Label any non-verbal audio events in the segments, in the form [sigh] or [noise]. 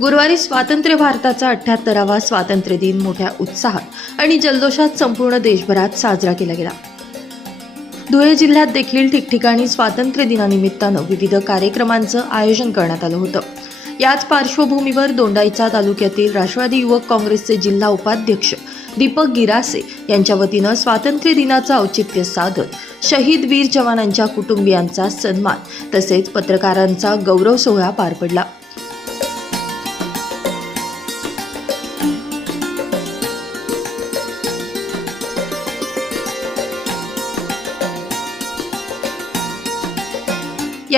गुरुवारी स्वातंत्र्य भारताचा अठ्याहत्तरावा स्वातंत्र्य दिन मोठ्या उत्साहात आणि जल्लोषात संपूर्ण देशभरात साजरा केला गेला धुळे जिल्ह्यात देखील ठिकठिकाणी स्वातंत्र्य दिनानिमित्तानं विविध कार्यक्रमांचं आयोजन करण्यात आलं होतं याच पार्श्वभूमीवर दोंडाईचा तालुक्यातील राष्ट्रवादी युवक काँग्रेसचे जिल्हा उपाध्यक्ष दीपक गिरासे यांच्या वतीनं स्वातंत्र्य दिनाचं औचित्य साधत शहीद वीर जवानांच्या कुटुंबियांचा सन्मान तसेच पत्रकारांचा गौरव सोहळा पार पडला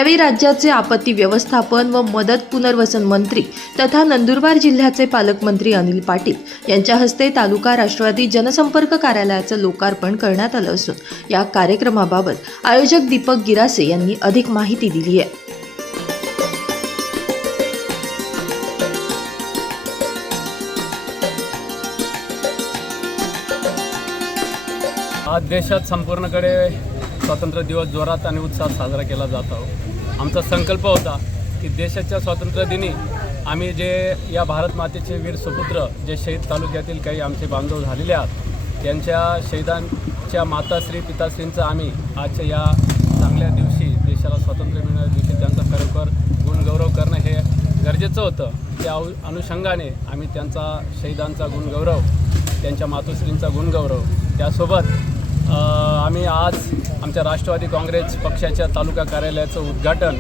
यावेळी राज्याचे आपत्ती व्यवस्थापन व मदत पुनर्वसन मंत्री तथा नंदुरबार जिल्ह्याचे पालकमंत्री अनिल पाटील यांच्या हस्ते तालुका राष्ट्रवादी जनसंपर्क कार्यालयाचं लोकार्पण करण्यात आलं असून या कार्यक्रमाबाबत आयोजक दीपक गिरासे यांनी अधिक माहिती दिली आहे आज देशात संपूर्णकडे स्वातंत्र्य दिवस जोरात आणि उत्साहात साजरा केला जात आमचा संकल्प होता की देशाच्या स्वातंत्र्यदिनी आम्ही जे या भारत मातेचे वीर सुपुत्र जे शहीद तालुक्यातील काही आमचे बांधव झालेले आहेत त्यांच्या शहीदांच्या माताश्री पिताश्रींचं आम्ही आजच्या या चांगल्या दिवशी देशाला स्वातंत्र्य मिळणाऱ्या दिवशी त्यांचा खरोखर गुणगौरव करणं हे गरजेचं होतं त्या अनुषंगाने आम्ही त्यांचा शहीदांचा गुणगौरव त्यांच्या मातोश्रींचा गुणगौरव त्यासोबत आम्ही आज आमच्या राष्ट्रवादी काँग्रेस पक्षाच्या तालुका कार्यालयाचं उद्घाटन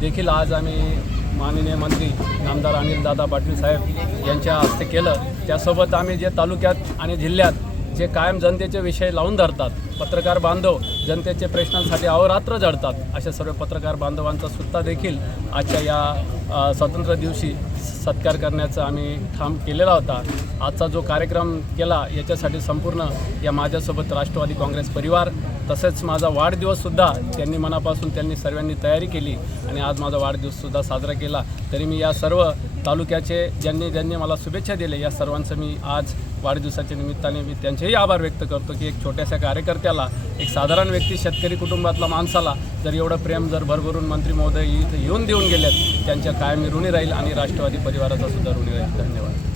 देखील आज आम्ही माननीय मंत्री नामदार अनिलदादा पाटील साहेब यांच्या हस्ते केलं त्यासोबत आम्ही जे तालुक्यात आणि जिल्ह्यात जे कायम जनतेचे विषय लावून धरतात पत्रकार बांधव जनतेचे प्रश्नांसाठी अवरात्र झडतात अशा सर्व पत्रकार बांधवांचा सुद्धा देखील आजच्या या स्वातंत्र्य दिवशी सत्कार करण्याचा आम्ही ठाम केलेला होता आजचा जो कार्यक्रम केला याच्यासाठी संपूर्ण या माझ्यासोबत राष्ट्रवादी काँग्रेस परिवार तसेच माझा वाढदिवससुद्धा त्यांनी मनापासून त्यांनी सर्वांनी तयारी केली आणि आज माझा वाढदिवससुद्धा साजरा केला तरी मी या सर्व तालुक्याचे ज्यांनी ज्यांनी मला शुभेच्छा दिल्या या सर्वांचं मी आज वाढदिवसाच्या निमित्ताने मी त्यांचेही आभार व्यक्त करतो की एक छोट्याशा कार्यकर्त्याला एक साधारण व्यक्ती शेतकरी कुटुंबातला माणसाला जर एवढं प्रेम जर भरभरून मंत्री महोदय इथं येऊन देऊन गेलेत त्यांच्या कायम ऋणी राहील आणि राष्ट्रवादी परिवाराचा सुद्धा ऋणी राहील धन्यवाद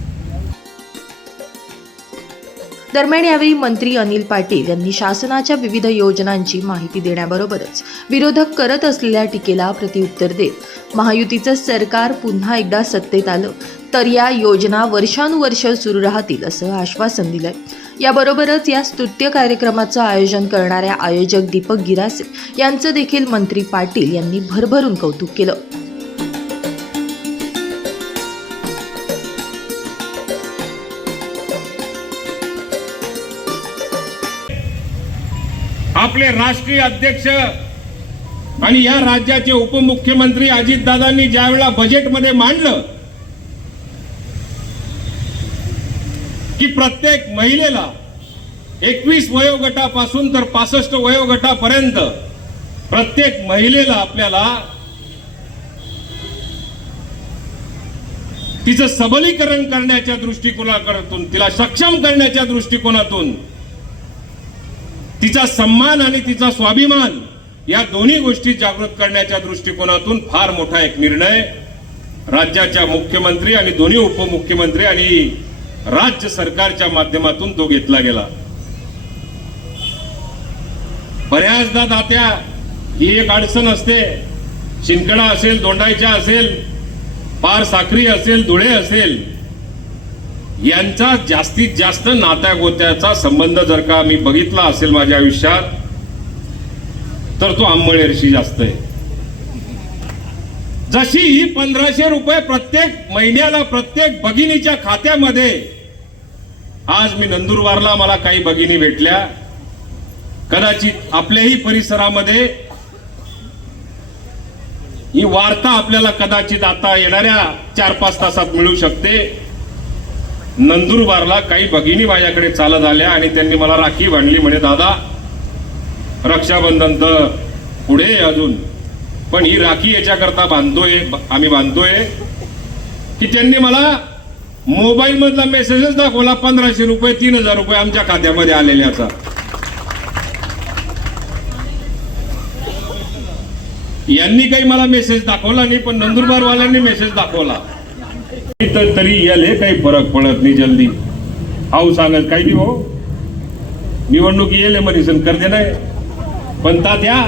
दरम्यान यावेळी मंत्री अनिल पाटील यांनी शासनाच्या विविध योजनांची माहिती देण्याबरोबरच विरोधक करत असलेल्या टीकेला प्रत्युत्तर देत महायुतीचं सरकार पुन्हा एकदा सत्तेत आलं तर या योजना वर्षानुवर्ष सुरू राहतील असं आश्वासन दिलंय याबरोबरच या स्तुत्य कार्यक्रमाचं आयोजन करणाऱ्या आयोजक दीपक गिरासे यांचं देखील मंत्री पाटील यांनी भरभरून कौतुक केलं आपले राष्ट्रीय अध्यक्ष आणि या राज्याचे उपमुख्यमंत्री अजितदादांनी ज्यावेळेला बजेटमध्ये मांडलं की प्रत्येक महिलेला एकवीस वयोगटापासून तर पासष्ट वयोगटापर्यंत प्रत्येक महिलेला आपल्याला तिचं सबलीकरण करण्याच्या दृष्टिकोनातून तिला सक्षम करण्याच्या दृष्टिकोनातून तिचा सन्मान आणि तिचा स्वाभिमान या दोन्ही गोष्टी जागृत करण्याच्या दृष्टिकोनातून फार मोठा एक निर्णय राज्याच्या मुख्यमंत्री आणि दोन्ही उपमुख्यमंत्री आणि राज्य सरकारच्या माध्यमातून तो घेतला गेला बऱ्याचदा दात्या ही एक अडचण असते शिंकडा असेल दोंडायच्या असेल पार साखरी असेल धुळे असेल यांचा जास्तीत जास्त नात्या गोत्याचा संबंध जर का मी बघितला असेल माझ्या आयुष्यात तर तो आंबळेरशी जास्त आहे जशी ही पंधराशे रुपये प्रत्येक महिन्याला प्रत्येक भगिनीच्या खात्यामध्ये आज मी नंदुरबारला मला काही भगिनी भेटल्या कदाचित आपल्याही परिसरामध्ये ही वार्ता आपल्याला कदाचित आता येणाऱ्या चार पाच तासात मिळू शकते नंदुरबारला काही भगिनी माझ्याकडे चालत आल्या आणि त्यांनी मला राखी बांधली म्हणे दादा रक्षाबंधन तर पुढे अजून पण ही राखी याच्याकरता बांधतोय आम्ही बांधतोय की त्यांनी मला मोबाईल मधला मेसेजच दाखवला पंधराशे रुपये तीन हजार रुपये आमच्या खात्यामध्ये आलेल्याचा यांनी काही मला मेसेज दाखवला नाही पण नंदुरबारवाल्यांनी मेसेज दाखवला तर तरी याले काही फरक पडत नाही जल्दी हाऊ सांगत काही नाही हो निवडणूक येले कर करते नाही पण द्या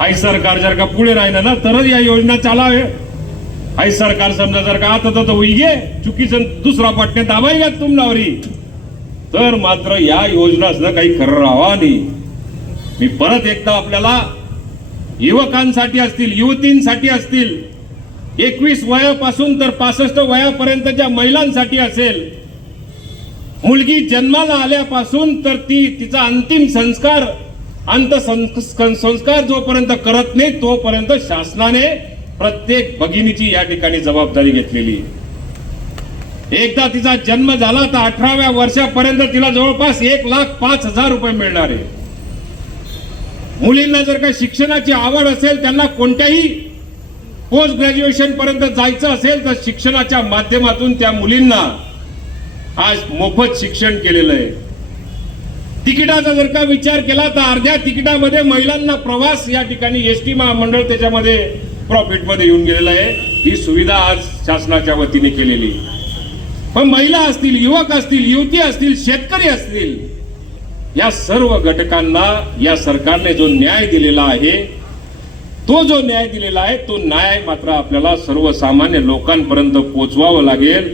आई सरकार जर का पुढे राहिलं ना तरच या योजना चालावे आई सरकार समजा जर का आता तर होई गे चुकीचं दुसरा पाटणे दाबाई घ्या तुमनावरी तर मात्र या योजना काही खरं राहावा नाही मी परत एकदा आपल्याला युवकांसाठी असतील युवतींसाठी असतील एकवीस वयापासून तर पासष्ट वयापर्यंतच्या महिलांसाठी असेल मुलगी जन्माला आल्यापासून तर ती तिचा अंतिम संस्कार संस्कार जोपर्यंत करत नाही तोपर्यंत शासनाने प्रत्येक भगिनीची या ठिकाणी जबाबदारी घेतलेली एकदा तिचा जन्म झाला तर अठराव्या वर्षापर्यंत तिला जवळपास एक लाख पाच हजार रुपये मिळणार आहे मुलींना जर का शिक्षणाची आवड असेल त्यांना कोणत्याही पोस्ट ग्रॅज्युएशन पर्यंत जायचं असेल तर शिक्षणाच्या माध्यमातून त्या मुलींना आज मोफत शिक्षण केलेलं आहे तिकिटाचा जर का विचार केला तर अर्ध्या तिकिटामध्ये महिलांना प्रवास या ठिकाणी एस टी महामंडळ त्याच्यामध्ये प्रॉफिटमध्ये येऊन गेलेलं आहे ही सुविधा आज शासनाच्या वतीने केलेली पण महिला असतील युवक असतील युवती असतील शेतकरी असतील या सर्व घटकांना या सरकारने जो न्याय दिलेला आहे तो जो न्याय दिलेला आहे तो न्याय मात्र आपल्याला सर्वसामान्य लोकांपर्यंत पोचवावं लागेल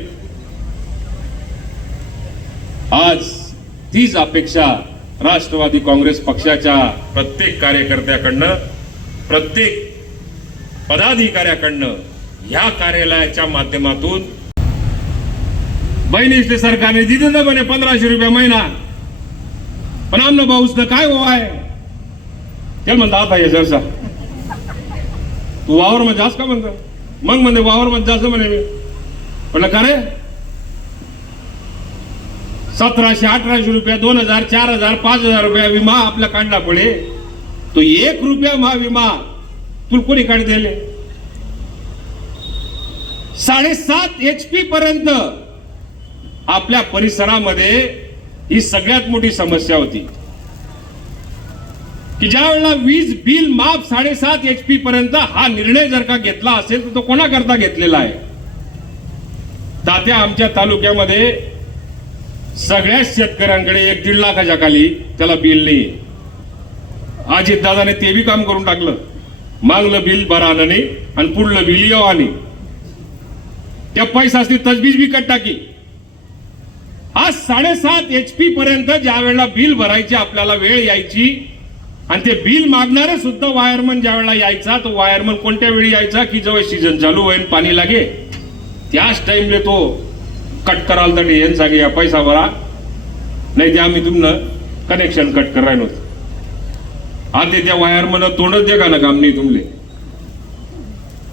आज तीच अपेक्षा राष्ट्रवादी काँग्रेस पक्षाच्या प्रत्येक कार्यकर्त्याकडनं प्रत्येक पदाधिकाऱ्याकडनं ह्या कार्यालयाच्या माध्यमातून बहिणीसले सरकारने दिलेलं ना म्हणे पंधराशे रुपये महिना पण आमनं भाऊस काय हो आहे ते म्हणतात आता हे सरसा तू वावर म्हणजे जास का म्हणतो मग म्हणे वावर मग म्हणजे जास म्हणे मी म्हटलं का रे सतराशे अठराशे रुपये दोन हजार चार हजार पाच हजार रुपये विमा आपल्या काढला पुढे तो एक रुपया महाविमा विमा तुला कोणी काढ दिले साडेसात एच पी पर्यंत आपल्या परिसरामध्ये ही सगळ्यात मोठी समस्या होती की ज्या वेळेला वीज बिल माफ साडेसात एच पी पर्यंत हा निर्णय जर का घेतला असेल तर तो कोणाकरता घेतलेला आहे तात्या आमच्या तालुक्यामध्ये सगळ्याच शेतकऱ्यांकडे एक दीड लाखाच्या खाली त्याला बिल नाही अजित दादाने ते बी काम करून टाकलं मागलं बिल बरं नाही आणि पुढलं बिल येऊ आणि त्या पैसाची तजबीज कट टाकी आज साडेसात एच पी पर्यंत ज्या वेळेला बिल भरायची आपल्याला वेळ यायची आणि ते बिल मागणारे सुद्धा वायरमन ज्या वेळेला यायचा तो वायरमन कोणत्या वेळी यायचा की जेव्हा सीझन चालू होईल पाणी लागे त्याच टाइमले तो कट कराल तर डेन सांगे या पैसा भरा नाही ते आम्ही तुमनं कनेक्शन कट करायला नव्हतं ते त्या वायरमन तोंडच दे का ना काम नाही तुमले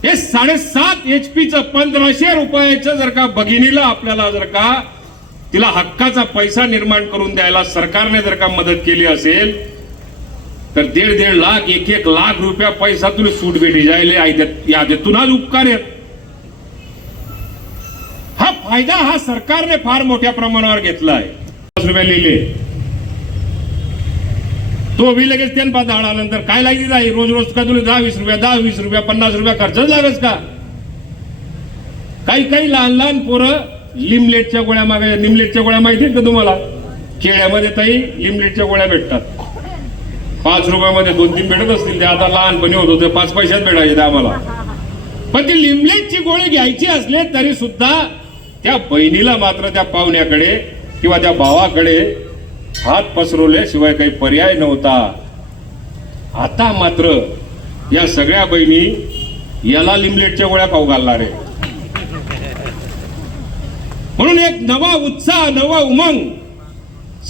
हे साडेसात एच च पंधराशे रुपयाचं जर का भगिनीला आपल्याला जर का तिला हक्काचा पैसा निर्माण करून द्यायला सरकारने जर का मदत केली असेल तर दीड दीड लाख एक एक लाख रुपया पैसा तुला सूट भेटी जायले यादीतून आज उपकार आहेत हा फायदा हा सरकारने फार मोठ्या प्रमाणावर घेतलाय आहे रुपया लिहिले तो बी लगेच त्यान पाच आल्यानंतर काय लागली जाई रोज रोज का तुला दहा वीस रुपया दहा वीस रुपया पन्नास रुपया खर्चच लागेल का काही काही लहान लहान पोरं लिमलेटच्या गोळ्या मागे लिमलेटच्या गोळ्या माहिती आहेत का तुम्हाला केळ्यामध्ये ताई लिमलेटच्या गोळ्या भेटतात पाच रुपयामध्ये दोन तीन भेटत असतील ते आता लहानपणी होत होते पाच पैशात भेटायचे ते आम्हाला पण ती लिमलेटची गोळी घ्यायची असले तरी सुद्धा त्या बहिणीला मात्र त्या पाहुण्याकडे किंवा त्या भावाकडे हात पसरवले शिवाय काही पर्याय नव्हता आता मात्र या सगळ्या बहिणी याला लिमलेटच्या गोळ्या पाहू घालणार आहे म्हणून एक नवा उत्साह नवा उमंग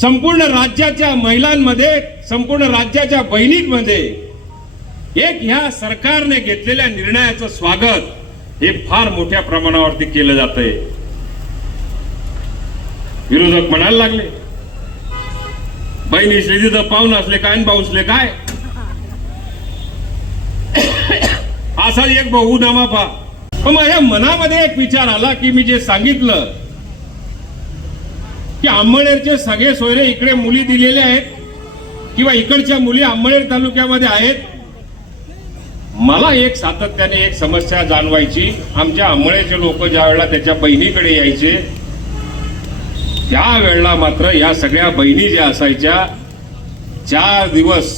संपूर्ण राज्याच्या महिलांमध्ये संपूर्ण राज्याच्या बहिणींमध्ये एक ह्या सरकारने घेतलेल्या निर्णयाचं स्वागत हे फार मोठ्या प्रमाणावरती केलं जात आहे विरोधक म्हणायला लागले बहिणी श्री तर पाहून असले काय पाऊसले काय [coughs] असा एक बहुनामा पा माझ्या मनामध्ये एक विचार आला की मी जे सांगितलं की आंबळेरचे सगळे सोयरे इकडे मुली दिलेले आहेत किंवा इकडच्या मुली आंबळेर तालुक्यामध्ये आहेत मला एक सातत्याने एक समस्या जाणवायची आमच्या आंबळेचे लोक ज्या वेळेला त्याच्या बहिणीकडे यायचे त्यावेळेला मात्र या सगळ्या बहिणी ज्या असायच्या चार दिवस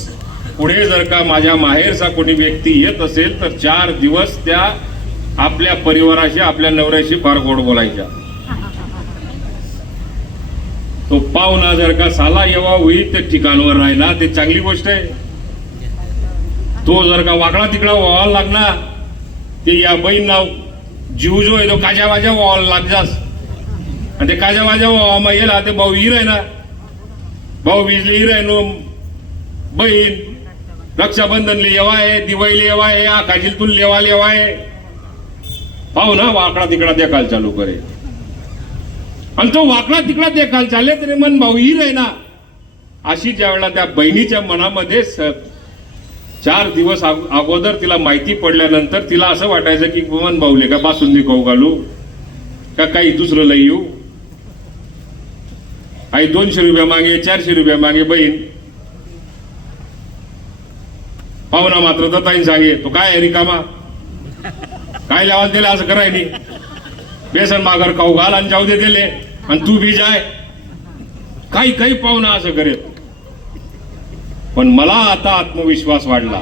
पुढे जर का माझ्या माहेरचा कोणी व्यक्ती येत असेल तर चार दिवस त्या आपल्या परिवाराशी आपल्या नवऱ्याशी फार गोड बोलायच्या तो पाहुणा जर का साला येवा होईल त्या ठिकाणवर राहिला ते चांगली गोष्ट आहे तो जर का वाकडा तिकडा व्हावा लागला ते या बहीण नाव जीव जो आहे तो काज्या वाज्या व्हावा लागजास आणि ते काज्या वाज्या व्हावा येला ते भाऊ हिर आहे ना भाऊ बिजली हिर आहे ना बहीण रक्षाबंधन लिवा आहे दिवाळी लेवा आहे आकाशील तुल लेवा लेवा आहे पाहू ना वाकडा तिकडा त्या काल चालू करे आणि तो वाकडा तिकडा काल चालले तरी मन भाऊ ही आहे ना अशी ज्या वेळेला त्या बहिणीच्या मनामध्ये चार दिवस अगोदर तिला माहिती पडल्यानंतर तिला असं वाटायचं की मन भाऊले का बासुंदी खाऊ घालू का काही दुसरं लई येऊ आई दोनशे रुपये मागे चारशे रुपये मागे बहीण पाहुणा मात्र दत्ताईन सांगे तो काय आहे रिकामा काय लावाल त्याला असं करायनी बेसन मागर खाऊ घाल आणि जाऊ दे दिले आणि तू भी जाय काही काही पाहुणा असं करेल पण मला आता आत्मविश्वास वाढला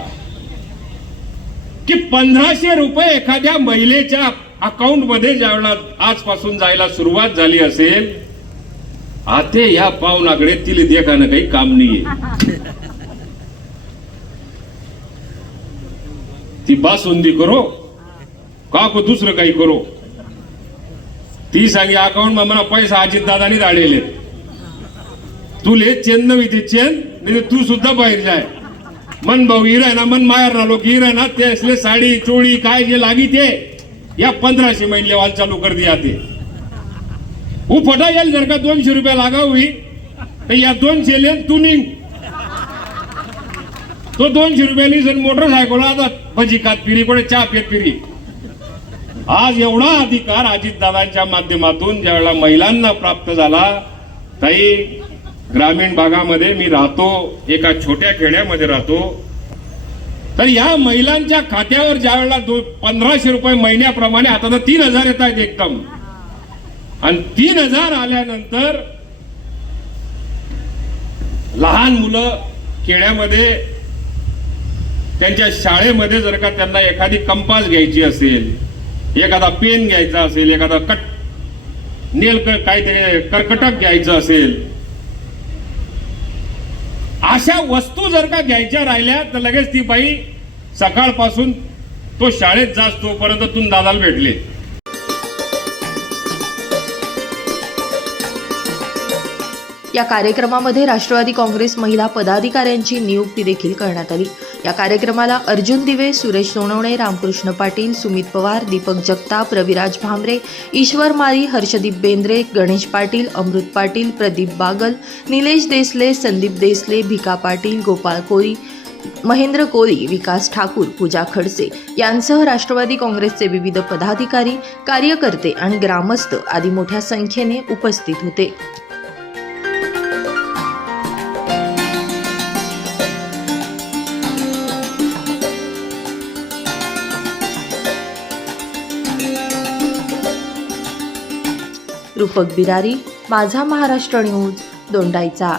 की पंधराशे रुपये एखाद्या महिलेच्या अकाउंट मध्ये ज्यावेळेला आजपासून जायला सुरुवात झाली असेल आते या पाहुणाकडे तिला देखानं काही काम नाहीये ती बासुंदी करो का को दुसरं काही करो ती सांगी अकाउंट मम्मा पैसा अजित दादानी तू ले चेन नवी ते चेन म्हणजे तू सुद्धा बाहेर जाय मन भाऊ हिर ना मन मायर ना लोक हिर ना ते असले साडी चोळी काय जे लागी ते या पंधराशे महिने वाल चालू कर दिया ते येईल जर का दोनशे रुपये लागावी तर या दोनशे लेन तू निघ तो दोनशे रुपया जर मोटरसायकल आता भजी खात पिरी कोणी चहा पेत फिरी आज एवढा अधिकार अजितदादांच्या माध्यमातून वेळेला महिलांना प्राप्त झाला ताई ग्रामीण भागामध्ये मी राहतो एका छोट्या खेड्यामध्ये राहतो तर या महिलांच्या खात्यावर ज्यावेळेला पंधराशे रुपये महिन्याप्रमाणे आता तीन हजार येत आहेत एकदम आणि तीन हजार आल्यानंतर लहान मुलं खेड्यामध्ये त्यांच्या शाळेमध्ये जर का त्यांना एखादी कंपास घ्यायची असेल एखादा पेन घ्यायचा असेल एखादा कट नेल काहीतरी कर्कटक घ्यायचं असेल अशा वस्तू जर का घ्यायच्या राहिल्या तर लगेच ती बाई सकाळपासून तो शाळेत जास्त परत तुम दादाला भेटले या कार्यक्रमामध्ये राष्ट्रवादी काँग्रेस महिला पदाधिकाऱ्यांची नियुक्ती देखील करण्यात आली या कार्यक्रमाला अर्जुन दिवे सुरेश सोनवणे रामकृष्ण पाटील सुमित पवार दीपक जगताप रविराज भांबरे ईश्वर माळी हर्षदीप बेंद्रे गणेश पाटील अमृत पाटील प्रदीप बागल निलेश देसले संदीप देसले भिका पाटील गोपाळ कोरी महेंद्र कोरी विकास ठाकूर पूजा खडसे यांसह राष्ट्रवादी काँग्रेसचे विविध पदाधिकारी कार्यकर्ते आणि ग्रामस्थ आदी मोठ्या संख्येने उपस्थित होते रूपक बिरारी माझा महाराष्ट्र न्यूज दोंडाईचा